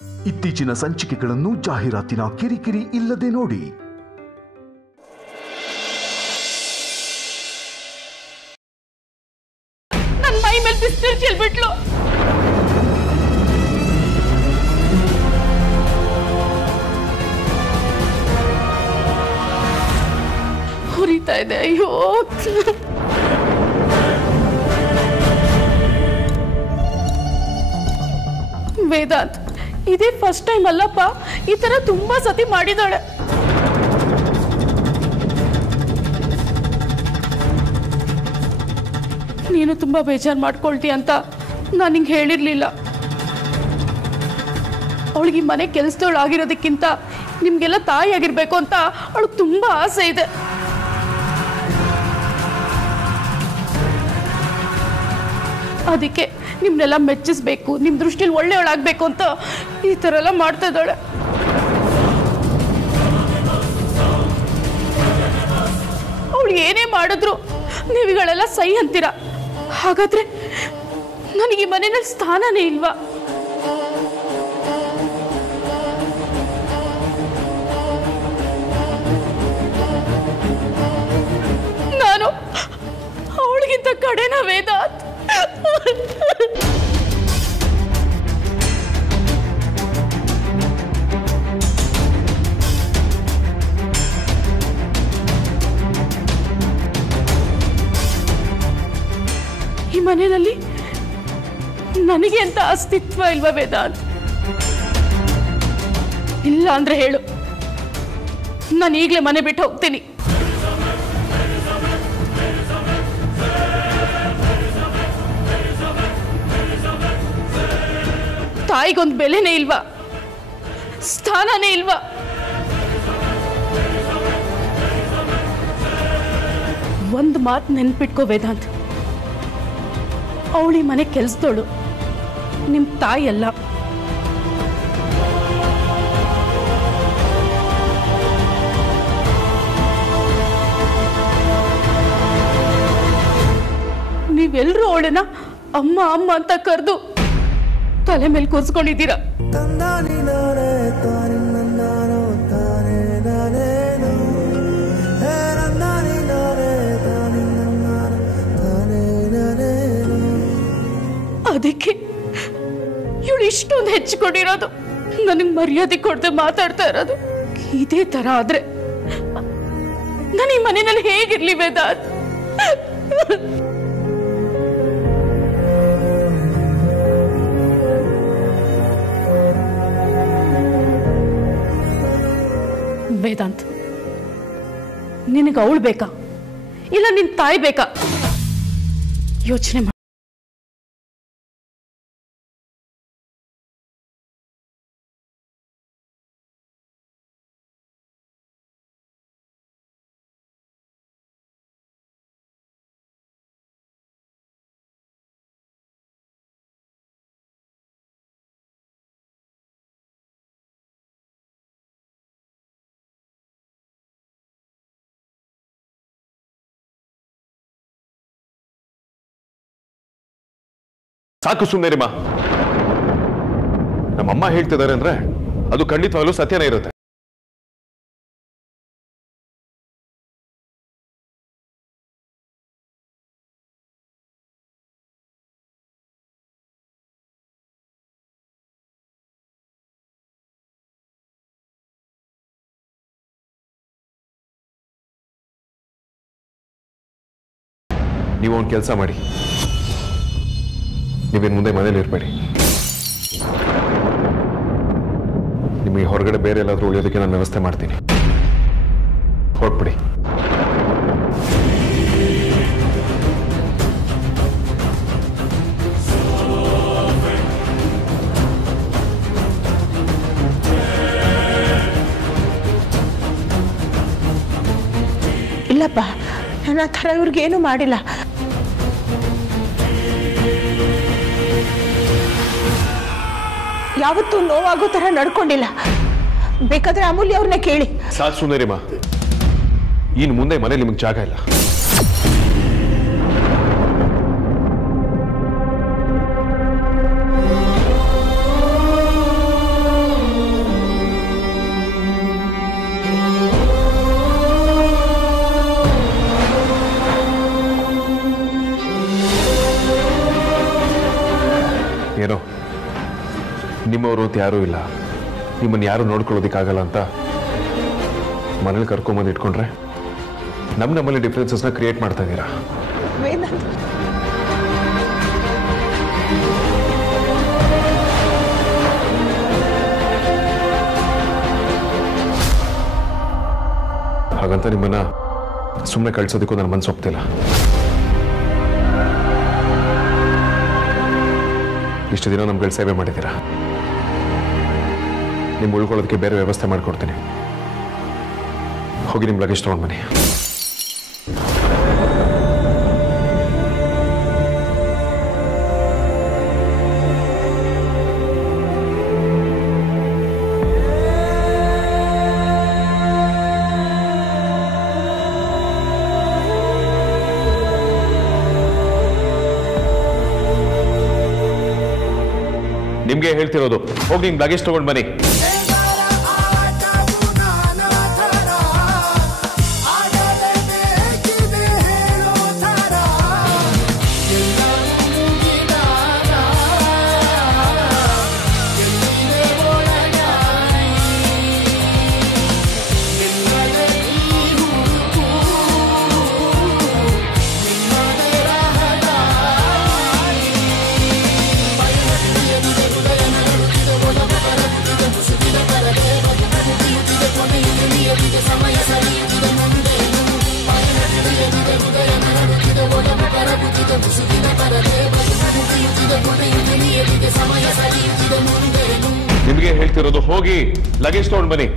ಇತ್ತೀಚಿನ ಸಂಚಿಕೆಗಳನ್ನು ಜಾಹೀರಾತಿನ ಕಿರಿಕಿರಿ ಇಲ್ಲದೆ ನೋಡಿ. ನನ್ನ ಮೈ ಮೇಲೆ ಬಿಸಿಲು ಚೆಲ್ಬಿಟ್ಲು. ಹುರಿತಾ ಇದೆ. ಅಯ್ಯೋ ವೇದಾಂತ್, ಇದೇ ಫಸ್ಟ್ ಟೈಮ್ ಅಲ್ಲಪ್ಪ, ಈ ತರ ತುಂಬಾ ಸತಿ ಮಾಡಿದಾಳೆ. ನೀನು ತುಂಬಾ ಬೇಜಾರು ಮಾಡ್ಕೊಳ್ತಿ ಅಂತ ನಾನು ನಿಂಗೆ ಹೇಳಿರ್ಲಿಲ್ಲ. ಅವಳಿಗೆ ಮನೆ ಕೆಲಸದವಳು ಆಗಿರೋದಕ್ಕಿಂತ ನಿಮ್ಗೆಲ್ಲ ತಾಯಿ ಆಗಿರ್ಬೇಕು ಅಂತ ಅವಳಿಗೆ ತುಂಬಾ ಆಸೆ ಇದೆ. ಅದಕ್ಕೆ ನಿಮ್ನೆಲ್ಲ ಮೆಚ್ಚಿಸ್ಬೇಕು, ನಿಮ್ ದೃಷ್ಟಿಲಿ ಒಳ್ಳೆಯವಳಾಗಬೇಕು ಅಂತ ಈ ತರ ಎಲ್ಲ ಮಾಡ್ತಾ ಇದ್ದಾಳೆ. ಅವಳು ಏನೇ ಮಾಡಿದ್ರು ನೀವುಗಳೆಲ್ಲ ಸೈ ಅಂತೀರ. ಹಾಗಾದ್ರೆ ನನಗೆ ಈ ಮನೆಯಲ್ಲಿ ಸ್ಥಾನನೇ ಇಲ್ವಾ? ನಾನು ಅವಳಿಗಿಂತ ಕಡೆನ ವೇದಾಂತ್? ಈ ಮನೆಯಲ್ಲಿ ನನಗೆ ಅಂತ ಅಸ್ತಿತ್ವ ಇಲ್ವಾ ವೇದಾಂತ್? ಇಲ್ಲ ಅಂದ್ರೆ ಹೇಳು, ನಾನು ಈಗಲೇ ಮನೆ ಬಿಟ್ಟು ಹೋಗ್ತೀನಿ. ತಾಯಿಗೊಂದು ಬೆಲೆನೇ ಇಲ್ವಾ? ಸ್ಥಾನನೇ ಇಲ್ವಾ? ಒಂದು ಮಾತು ನೆನ್ಪಿಟ್ಕೋ ವೇದಾಂತ್, ಅವಳಿ ಮನೆ ಕೆಲ್ಸದೋಳು, ನಿಮ್ಮ ತಾಯಿ ಅಲ್ಲ. ನೀವೆಲ್ಲರೂ ಅವಳನ್ನ ಅಮ್ಮ ಅಮ್ಮ ಅಂತ ಕರೆದು ತಲೆ ಮೇಲೆ ಕೂರಿಸ್ಕೊಂಡಿದ್ದೀರಾ. ಅದಕ್ಕೆ ಇವಳು ಇಷ್ಟೊಂದು ಹೆಚ್ಚಿಕೊಂಡಿರೋದು, ನನಗೆ ಮರ್ಯಾದೆ ಕೊಡದೆ ಮಾತಾಡ್ತಾ ಇರೋದು. ಇದೇ ತರ ಆದ್ರೆ ನಾನು ಈ ಮನೆಯಲ್ಲಿ ಹೇಗಿರ್ಲಿ ವೇದಾಂತ್? ವೇದಾಂತ್, ನಿನಗೆ ಅವಳು ಬೇಕಾ ಇಲ್ಲ ನಿನ್ ತಾಯಿ ಬೇಕಾ? ಯೋಚನೆ ಮಾಡಿ. ಸಾಕು ಸುಂದರಿಮ್ಮ, ನಮ್ಮಮ್ಮ ಹೇಳ್ತಿದ್ದಾರೆ ಅಂದ್ರೆ ಅದು ಖಂಡಿತವಾಗ್ಲೂ ಸತ್ಯನೇ ಇರುತ್ತೆ. ನೀವು ಒಂದು ಕೆಲಸ ಮಾಡಿ, ನೀವೇನು ಮುಂದೆ ಮನೇಲಿ ಇರಬೇಡಿ. ನಿಮಗೆ ಹೊರಗಡೆ ಬೇರೆ ಎಲ್ಲಾದ್ರೂ ಉಳಿಯೋದಕ್ಕೆ ನಾನು ವ್ಯವಸ್ಥೆ ಮಾಡ್ತೀನಿ. ಹೊರಟ್ಬಿಡಿ. ಇಲ್ಲಪ್ಪ, ನಾನು ಆ ಥರ ಇವ್ರಿಗೇನು ಮಾಡಿಲ್ಲ. ಯಾವತ್ತೂ ನೋವಾಗೋ ತರ ನಡ್ಕೊಂಡಿಲ್ಲ. ಬೇಕಾದ್ರೆ ಅಮೂಲ್ಯ ಅವ್ರನ್ನ ಕೇಳಿ. ಸಾಕು ಸುಂದರಿಮ್ಮ, ಇನ್ನು ಮುಂದೆ ಮನೇಲಿ ನಿಮಗೆ ಜಾಗ ಇಲ್ಲ. ನಿಮ್ಮವರು ಅಂತ ಯಾರೂ ಇಲ್ಲ, ನಿಮ್ಮನ್ನು ಯಾರು ನೋಡ್ಕೊಳ್ಳೋದಕ್ಕಾಗಲ್ಲ ಅಂತ ಮನೇಲಿ ಕರ್ಕೊಂಬಂದು ಇಟ್ಕೊಂಡ್ರೆ ನಮ್ಮಲ್ಲಿ ಡಿಫ್ರೆನ್ಸಸ್ನ ಕ್ರಿಯೇಟ್ ಮಾಡ್ತಾ ಇದ್ದೀರಾ. ವೇದಾಂತ್, ಹಾಗಂತ ನಿಮ್ಮನ್ನ ಸುಮ್ಮನೆ ಕಳ್ಸೋದಕ್ಕೂ ನನ್ನ ಮನಸ್ಸು ಒಪ್ತಿಲ್ಲ. ಇಷ್ಟು ದಿನ ನಮ್ಗೆ ಸೇವೆ ಮಾಡಿದ್ದೀರಾ, ನಿಮ್ಗೆ ಉಳ್ಕೊಳ್ಳೋದಕ್ಕೆ ಬೇರೆ ವ್ಯವಸ್ಥೆ ಮಾಡಿಕೊಡ್ತೀನಿ. ಹೋಗಿ ನಿಮ್ಮ ಲಗೇಜ್ ತಗೊಂಡು ಬನ್ನಿ. ನಿಮ್ಗೆ ಹೇಳ್ತಿರೋದು, ಹೋಗಿ ನಿಮ್ ಲಗೇಜ್ ತಗೊಂಡು ಬನ್ನಿ. ನಿಮಗೆ ಹೇಳ್ತಿರೋದು, ಹೋಗಿ ಲಗೇಜ್ ತಗೊಂಡು ಬನ್ನಿ.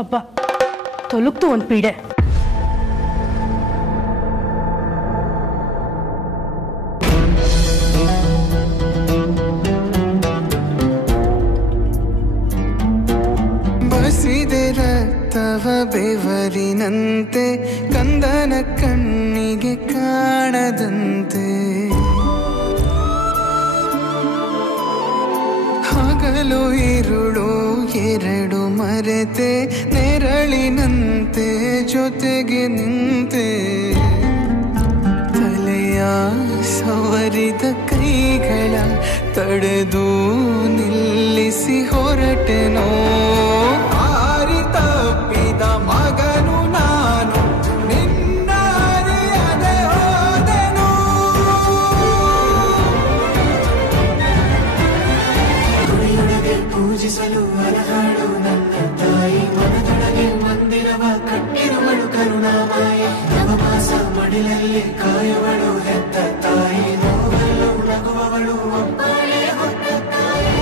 ಅಬ್ಬಾ, ತೊಲಗ್ತು ಒಂದು ಪೀಡೆ. ಬಸಿದೆ ರಕ್ತವ ಬೆವರಿನಂತೆ, ಕಂದನ ಕಣ್ಣಿಗೆ ಕಾಣದಂತೆ, ಹಗಲು ಇರುಳು ಎರಡು ಮರೆತೆ, ನೆರಳಿನಂತೆ ಜೊತೆಗೆ ನಿಂತೆ. ತಡೆದು ನಿಲ್ಲಿಸಿ ಹೊರಟೆನೋ ಹಾರಿ ತಪ್ಪಿದ ಮಗನು ನಾನು ನಿನ್ನ ಅರಿಯದೆ ಹೋದೆನು ಗುಡಿಯೊಳಗೆ ಪೂಜಿಸಲು ಅಲಹಾಡು ನನ್ನ ತಾಯಿ ಮನದೊಳಗೆ ಮಂದಿರವ ಕಟ್ಟಿರುವಳು ಕರುಣಾಮಾಯಿ ನವಮಾಸ ಮಡಿಲಲ್ಲಿ ಕಾಯುವಳು ಹೆತ್ತ ತಾಯಿ ನೋವಲ್ಲೂ ನಗುವವಳು ಒಬ್ಬಳೇ ಹೊತ್ತ ತಾಯಿ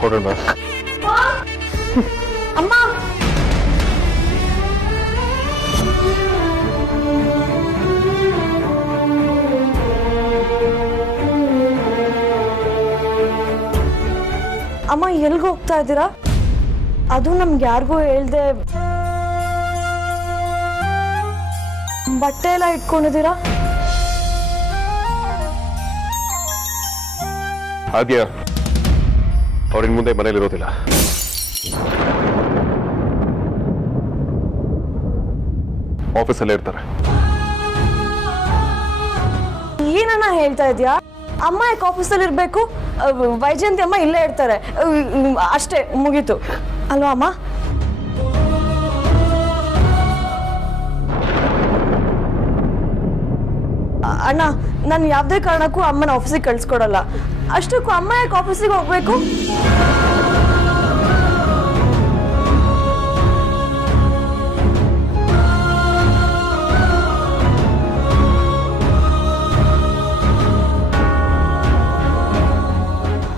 ಹೊರಡೋಣ ಅಮ್ಮ ಅಮ್ಮ ಎಲ್ಗೆ ಹೋಗ್ತಾ ಇದ್ದೀರಾ? ಅದು ನಮ್ಗೆ ಯಾರಿಗೂ ಹೇಳ್ದೆ ಬಟ್ಟೆ ಎಲ್ಲ ಇಟ್ಕೊಂಡಿದ್ದೀರಾ? ಆದ್ಯ ಅವ್ರಿನ್ ಮುಂದೆ ಮನೇಲಿರೋದಿಲ್ಲ. ಆಫೀಸಲ್ಲೇ ಇರ್ತಾರೆ. ಏನನ್ನ ಹೇಳ್ತಾ ಇದೀಯಾ? ಅಮ್ಮ ಯಾಕೆ ಆಫೀಸಲ್ಲಿ ಇರ್ಬೇಕು? ವೈಜಯಂತಿ ಅಮ್ಮ ಇಲ್ಲೇ ಇರ್ತಾರೆ ಅಷ್ಟೇ, ಮುಗೀತು ಅಲ್ವಾ ಅಮ್ಮ? ಅಣ್ಣ ನಾನು ಯಾವುದೇ ಕಾರಣಕ್ಕೂ ಅಮ್ಮನ ಆಫೀಸಿಗೆ ಕಳ್ಸ್ಕೊಡಲ್ಲ. ಅಷ್ಟಕ್ಕೂ ಅಮ್ಮ ಯಾಕೆ ಆಫೀಸಿಗೆ ಹೋಗ್ಬೇಕು?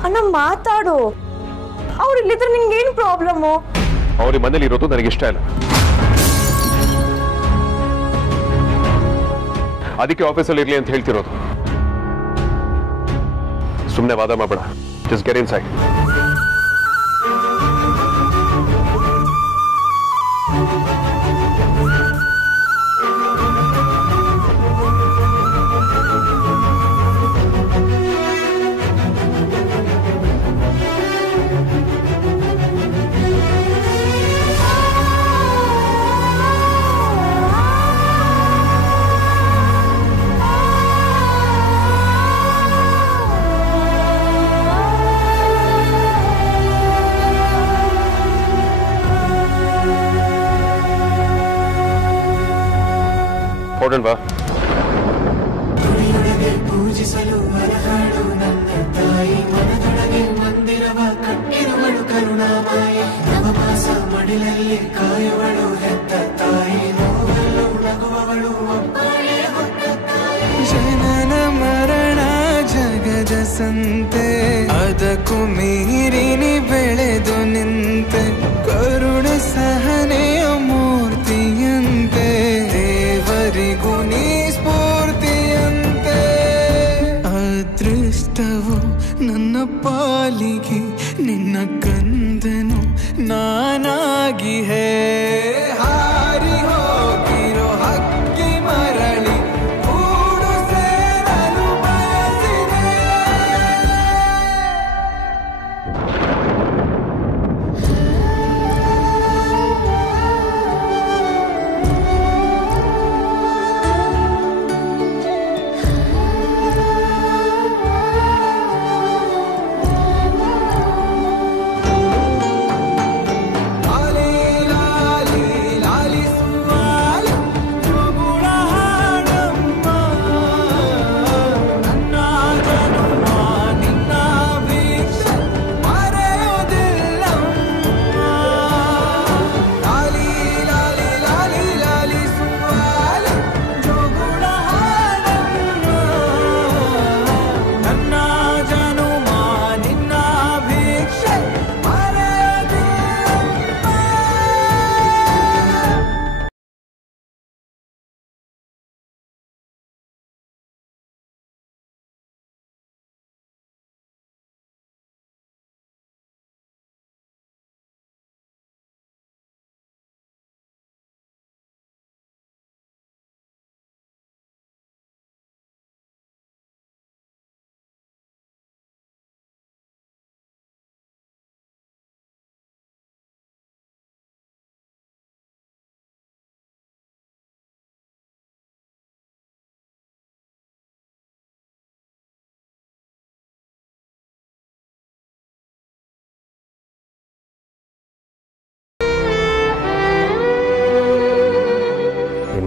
ಅಣ್ಣ ಮಾತಾಡು. ಅವ್ರು ಇಲ್ಲಿದ್ರೆ ನಿಂಗೇನು ಪ್ರಾಬ್ಲಮ್ಮು? ಅವ್ರ ಮನೇಲಿ ಇರೋದು ನನಗೆ ಇಷ್ಟ ಇಲ್ಲ. ಅದಕ್ಕೆ ಆಫೀಸಲ್ಲಿ ಇರ್ಲಿ ಅಂತ ಹೇಳ್ತಿರೋದು. ಸುಮ್ಮನೆ ವಾದ ಮಾಡಬೇಡ. Just get inside. ಹೊರಡಲ್ವಾ? ಗುಡಿಯೊಳಗೆ ಪೂಜಿಸಲು ಅಲಹಾಡು ನನ್ನ ತಾಯಿ ಮನದೊಳಗೆ ಮಂದಿರವ ಕಟ್ಟಿರುವಳು ಕರುಣಾಮಾಯಿ ನವಮಾಸ ಮಡಿಲಲ್ಲಿ ಕಾಯುವಳು ಹೆತ್ತ ತಾಯಿ ನೋವಲ್ಲೂ ನಗುವವಳು ಒಬ್ಬಳೇ ಹೊತ್ತ ತಾಯಿ ಜನನ ಮರಣ ಜಗದ ಸಂತೆ ಅದಕ್ಕೂ ಮೀರಿನಿ ಬೆಳೆದು ನಿಂತೆ ಕರುಣ ಸಹನೆಯ ಮೂರ್ತಿಯಂತೆ ದೇವರಿಗೂ ನೀ ಸ್ಫೂರ್ತಿಯಂತೆ ಅದೃಷ್ಟವು ನನ್ನ ಪಾಲಿಗೆ ನಿನ್ನ ಕಂದನು ನಾನಾಗಿ ಹೇ ಹಾರಿ ಹೋಗಿರೋ ಹಕ್ಕಿ ಮರಳಿ ಕೂಡು ಸೇರಲು ಬಯಸಿದೆ.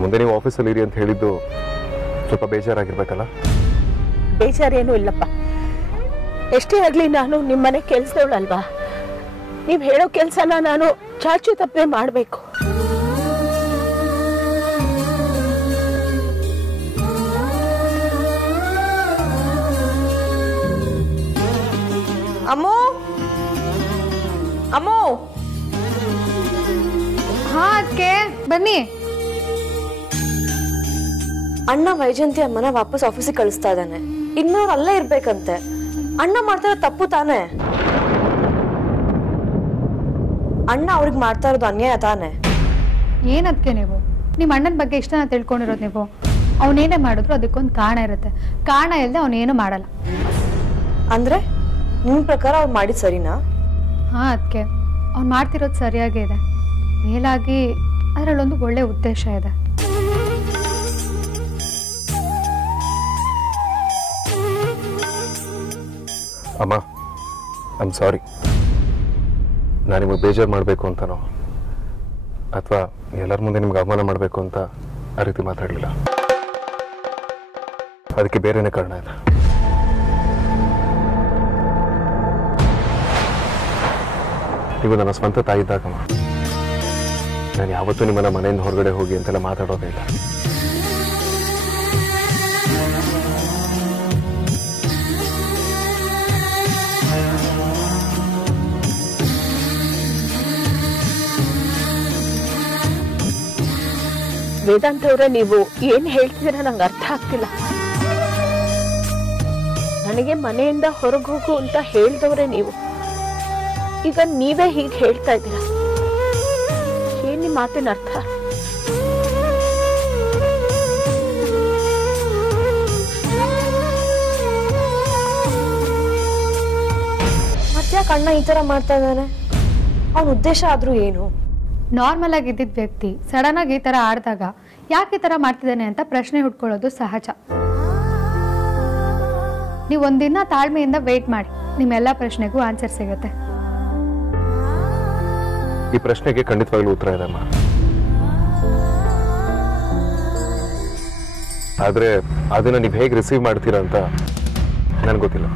ಮುಂದೆ ನೀವು ಆಫೀಸಲ್ಲಿ ಇರಿ ಅಂತ ಹೇಳಿದ್ದು ಸ್ವಲ್ಪ ಬೇಜಾರಾಗಿರ್ಬೇಕಲ್ಲ? ಬೇಜಾರೇನೂ ಇಲ್ಲಪ್ಪ. ಎಷ್ಟೇ ಆಗಲಿ ನಾನು ನಿಮ್ಮನೆ ಕೆಲಸದವಳಲ್ವಾ. ನೀವು ಹೇಳೋ ಕೆಲಸನ ನಾನು ಚಾಚು ತಪ್ಪದೆ ಮಾಡಬೇಕು. ಅಮ್ಮೋ ಅಮ್ಮೋ. ಹಾ ಅದಕ್ಕೆ ಬನ್ನಿ. ಅಣ್ಣ ವೈಜಯಂತಿ ಅಮ್ಮನ ವಾಪಸ್ ಆಫೀಸಿಗೆ ಕಳಿಸ್ತಾ ಇದ್ದಾನೆ. ಇನ್ನೂರು ಅಲ್ಲೇ ಇರ್ಬೇಕಂತೆ. ಅಣ್ಣ ಮಾಡ್ತಾ ಇರೋ ತಪ್ಪು ತಾನೆ? ಅಣ್ಣ ಅವ್ರಿಗೆ ಮಾಡ್ತಾ ಇರೋದು ಅನ್ಯಾಯ ತಾನೆ? ಏನದಕ್ಕೆ ನೀವು ನಿಮ್ಮ ಅಣ್ಣನ ಬಗ್ಗೆ ಇಷ್ಟನ ತಿಳ್ಕೊಂಡಿರೋದು? ನೀವು ಅವನೇನೇ ಮಾಡಿದ್ರು ಅದಕ್ಕೊಂದು ಕಾರಣ ಇರುತ್ತೆ. ಕಾರಣ ಇಲ್ಲದೆ ಅವನೇನು ಮಾಡಲ್ಲ. ಅಂದ್ರೆ ನಿಮ್ ಪ್ರಕಾರ ಅವ್ರು ಮಾಡಿದ್ ಸರಿನಾ? ಹಾ ಅದಕ್ಕೆ ಅವ್ನು ಮಾಡ್ತಿರೋದು ಸರಿಯಾಗೇ ಇದೆ. ಮೇಲಾಗಿ ಅದರಲ್ಲೊಂದು ಒಳ್ಳೆ ಉದ್ದೇಶ ಇದೆ. ಅಮ್ಮ, ಐಮ್ ಸಾರಿ. ನಾನು ನಿಮಗೆ ಬೇಜಾರು ಮಾಡಬೇಕು ಅಂತನೋ ಅಥವಾ ಎಲ್ಲರ ಮುಂದೆ ನಿಮ್ಗೆ ಅವಮಾನ ಮಾಡಬೇಕು ಅಂತ ಆ ರೀತಿ ಮಾತಾಡಲಿಲ್ಲ. ಅದಕ್ಕೆ ಬೇರೆನೇ ಕಾರಣ ಇದೆ. ನೀವು ನನ್ನ ಸ್ವಂತ ತಾಯಿ ಇದ್ದಾಗಮ್ಮ ನಾನು ಯಾವತ್ತೂ ನಿಮ್ಮನ್ನ ಮನೆಯಿಂದ ಹೊರಗಡೆ ಹೋಗಿ ಅಂತೆಲ್ಲ ಮಾತಾಡೋದೇ ಇಲ್ಲ. ವೇದಾಂತ ಅವರೇ, ನೀವು ಏನ್ ಹೇಳ್ತಿದ್ದೀರಾ ನಂಗೆ ಅರ್ಥ ಆಗ್ತಿಲ್ಲ. ನನಗೆ ಮನೆಯಿಂದ ಹೊರಗೆ ಹೋಗು ಅಂತ ಹೇಳ್ದವ್ರೆ ನೀವು. ಈಗ ನೀವೇ ಹೀಗೆ ಹೇಳ್ತಾ ಇದ್ದೀರಾ. ಏನ್ ನಿಮ್ಮ ಮಾತಿನ ಅರ್ಥ? ಮತ್ತ್ಯಾಕೆ ಅಣ್ಣ ಈ ತರ ಮಾಡ್ತಾ ಇದ್ದಾನೆ? ಅವನ ಉದ್ದೇಶ ಆದ್ರೂ ಏನು? ನಾರ್ಮಲ್ ಆಗಿ ಇದ್ದಿದ್ದ ವ್ಯಕ್ತಿ ಸಡನ್ ಆಗಿ ಈ ಥರ ಆಡಿದಾಗ ಯಾಕೆ ಈ ಥರ ಮಾಡ್ತಿದ್ದಾನೆ ಅಂತ ಪ್ರಶ್ನೆ ಹುಡ್ಕೊಳ್ಳೋದು ಸಹಜ. ನೀವು ಒಂದಿನ ತಾಳ್ಮೆಯಿಂದ ವೇಟ್ ಮಾಡಿ, ನಿಮ್ಮೆಲ್ಲ ಪ್ರಶ್ನೆಗೂ ಆನ್ಸರ್ ಸಿಗುತ್ತೆ. ಈ ಪ್ರಶ್ನೆಗೆ ಖಂಡಿತವಾಗ್ಲೂ ಉತ್ತರ ಇದೆ ಅಮ್ಮ. ಆದ್ರೆ ಅದನ್ನ ನೀವು ಹೇಗೆ ರಿಸೀವ್ ಮಾಡ್ತೀರಾ ಅಂತ ನನ್ಗೆ ಗೊತ್ತಿಲ್ಲ.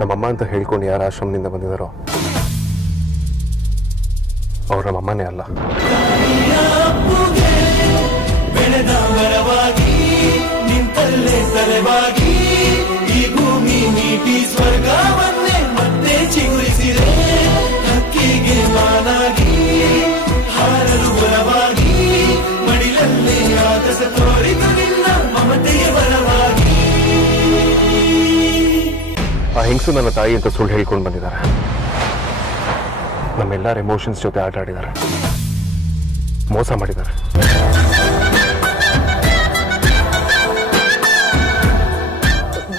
ನಮ್ಮಮ್ಮ ಅಂತ ಹೇಳ್ಕೊಂಡು ಯಾರ ಆಶ್ರಮದಿಂದ ಬಂದಿದ್ದಾರೋ ಅವ್ರ ನಮ್ಮಮ್ಮನೇ ಅಲ್ಲ. ಬೆಳೆದ ಮರವಾಗಿ ನಿಂತಲ್ಲೇ ತಲೆವಾಗಿ ಈ ಭೂಮಿ ನೀಟಿ ಸ್ವರ್ಗವನ್ನೇ ಮತ್ತೆ ಚಿಗುರಿಸಿದೆ. ಹಕ್ಕಿಗೆ ಮಾನಾಗಿ ಹಾರಲು ಬಲವಾಗಿ ಮಡಿಲಲ್ಲೇ ಆಗಸ ತೋರಿತು ನಿನ್ನ ಮಮತೆಯ ಬಲವಾಗಿ. ಆ ಹೆಂಗಸು ನನ್ನ ತಾಯಿ ಅಂತ ಸುಳ್ಳು ಹೇಳ್ಕೊಂಡು ಬಂದಿದ್ದಾರೆ. ನಮ್ಮೆಲ್ಲರ ಎಮೋಷನ್ಸ್ ಜೊತೆ ಆಟ ಆಡಿದ್ದಾರೆ, ಮೋಸ ಮಾಡಿದ್ದಾರೆ.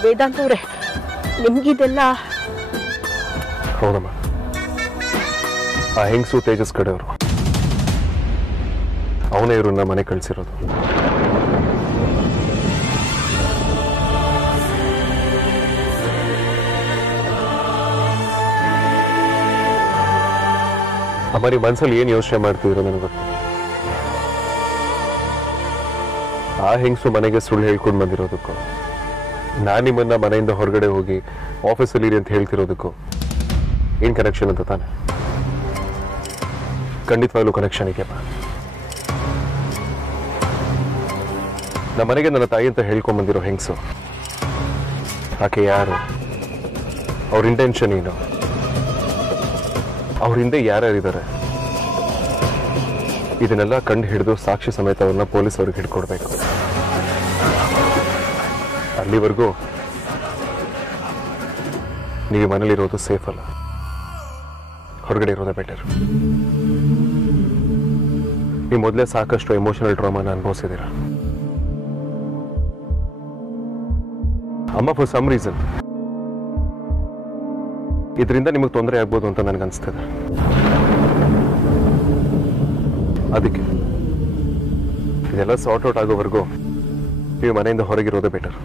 ವೇದಾಂತ ಅವರೇ, ನಿಮ್ಗಿದೆಲ್ಲ? ಹೌದಮ್ಮ, ಆ ಹೆಂಗಸು ತೇಜಸ್ ಕಡೆಯವರು. ಅವನೇ ಇವ್ರನ್ನ ಮನೆ ಕಳಿಸಿರೋದು. ಅಮ್ಮ, ನೀವು ಮನಸ್ಸಲ್ಲಿ ಏನು ಯೋಚನೆ ಮಾಡ್ತಿದ್ದೀರೋ ನನಗೆ ಗೊತ್ತು. ಆ ಹೆಂಗಸು ಮನೆಗೆ ಸುಳ್ಳು ಹೇಳ್ಕೊಂಡು ಬಂದಿರೋದಕ್ಕೂ ನಾನು ನಿಮ್ಮನ್ನ ಮನೆಯಿಂದ ಹೊರಗಡೆ ಹೋಗಿ ಆಫೀಸಲ್ಲಿ ಇರಿ ಅಂತ ಹೇಳ್ತಿರೋದಕ್ಕೂ ಏನು ಕನೆಕ್ಷನ್ ಅಂತ ತಾನೆ? ಖಂಡಿತವಾಗ್ಲೂ ಕನೆಕ್ಷನ್ ಇದೆಯಪ್ಪ. ನಮ್ಮ ಮನೆಗೆ ನನ್ನ ತಾಯಿ ಅಂತ ಹೇಳ್ಕೊಂಡ್ ಬಂದಿರೋ ಹೆಂಗಸು ಆಕೆ ಯಾರು, ಅವ್ರ ಇಂಟೆನ್ಷನ್ ಏನು, ಅವ್ರ ಹಿಂದೆ ಯಾರ್ಯಾರಿದ್ದಾರೆ, ಇದನ್ನೆಲ್ಲ ಕಂಡು ಹಿಡಿದು ಸಾಕ್ಷಿ ಸಮೇತ ಅವ್ರನ್ನ ಪೊಲೀಸ್ ಅವ್ರಿಗೆ ಹಿಡ್ಕೊಡ್ಬೇಕು. ಅಲ್ಲಿವರೆಗೂ ನೀವು ಮನೇಲಿರೋದು ಸೇಫ್ ಅಲ್ಲ, ಹೊರಗಡೆ ಇರೋದೇ ಬೆಟರ್. ನೀವು ಮೊದಲೇ ಸಾಕಷ್ಟು ಎಮೋಷನಲ್ ಟ್ರಾಮಾನ ಅನುಭವಿಸಿದ್ದೀರ. ಅಮ್ಮ, ಫಾರ್ ಸಮ್ ರೀಸನ್ ಇದರಿಂದ ನಿಮಗೆ ತೊಂದರೆ ಆಗ್ಬೋದು ಅಂತ ನನಗನ್ಸ್ತದೆ. ಅದಕ್ಕೆ ಇದೆಲ್ಲ ಸಾರ್ಟ್ ಔಟ್ ಆಗೋವರೆಗೂ ನೀವು ಮನೆಯಿಂದ ಹೊರಗಿರೋದೇ ಬೆಟರ್.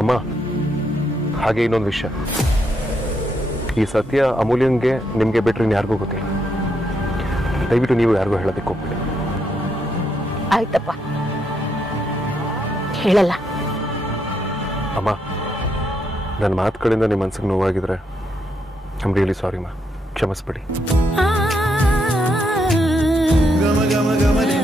ಅಮ್ಮ, ಹಾಗೆ ಇನ್ನೊಂದು ವಿಷಯ, ಈ ಸತ್ಯ ಅಮೂಲ್ಯಂಗೆ ನಿಮಗೆ ಬಿಟ್ಟರೆ ಯಾರಿಗೂ ಗೊತ್ತಿಲ್ಲ. ದಯವಿಟ್ಟು ನೀವು ಯಾರಿಗೂ ಹೇಳೋದಕ್ಕೆ ಹೋಗ್ಬಿಡಿ. ಆಯ್ತಪ್ಪ, ಹೇಳಲ್ಲ. ಅಮ್ಮ, ನನ್ನ ಮಾತುಗಳಿಂದ ನಿಮ್ಮ ಮನಸ್ಸಿಗೆ ನೋವಾಗಿದ್ರೆ ಐಮ್ ರಿಯಲಿ ಸಾರಿ ಅಮ್ಮ, ಕ್ಷಮಿಸ್ಬಿಡಿ. ಗಮ ಗಮ ಗಮನೆ